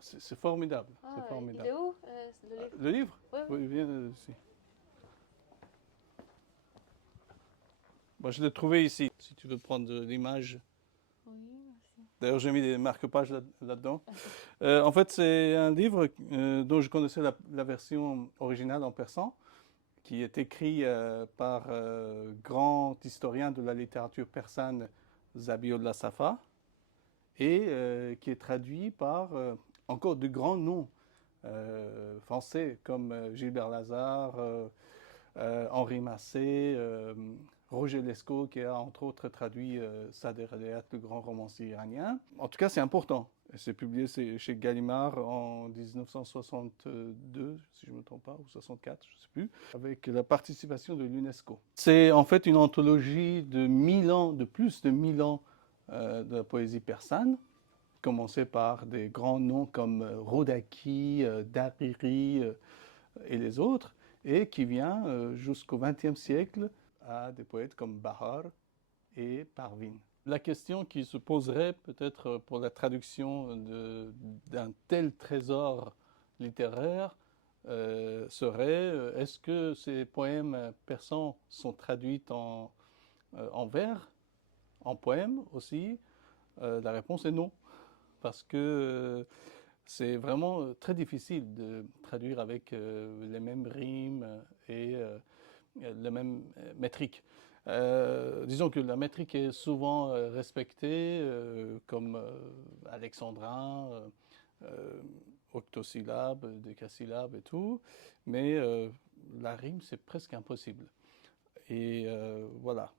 C'est formidable. Ah, C'est il formidable. est où, le livre? Le livre? Oui, Oui, oui. il vient ici. Moi, je l'ai trouvé ici, si tu veux prendre l'image. Oui, merci. D'ailleurs, j'ai mis des marque-pages là-dedans. En fait, c'est un livre dont je connaissais la version originale en persan, qui est écrit par grand historien de la littérature persane, Zabiullah Safa, et qui est traduit par encore de grands noms français comme Gilbert Lazare, Henri Massé, Roger Lescaut, qui a entre autres traduit Sader Hayat, le grand romancier iranien. En tout cas, c'est important. C'est publié chez Gallimard en 1962, si je ne me trompe pas, ou 64, je ne sais plus, avec la participation de l'UNESCO. C'est en fait une anthologie de 1000 ans, de plus de 1000 ans de la poésie persane, commencé par des grands noms comme Rodaki, Dariri et les autres, et qui vient jusqu'au XXe siècle à des poètes comme Bahar et Parvin. La question qui se poserait peut-être pour la traduction d'un tel trésor littéraire serait est-ce que ces poèmes persans sont traduits en vers, en poèmes aussi? La réponse est non, parce que c'est vraiment très difficile de traduire avec les mêmes rimes et la même métrique. Disons que la métrique est souvent respectée, comme alexandrin, octosyllabe, décasyllabe et tout, mais la rime, c'est presque impossible. Et voilà.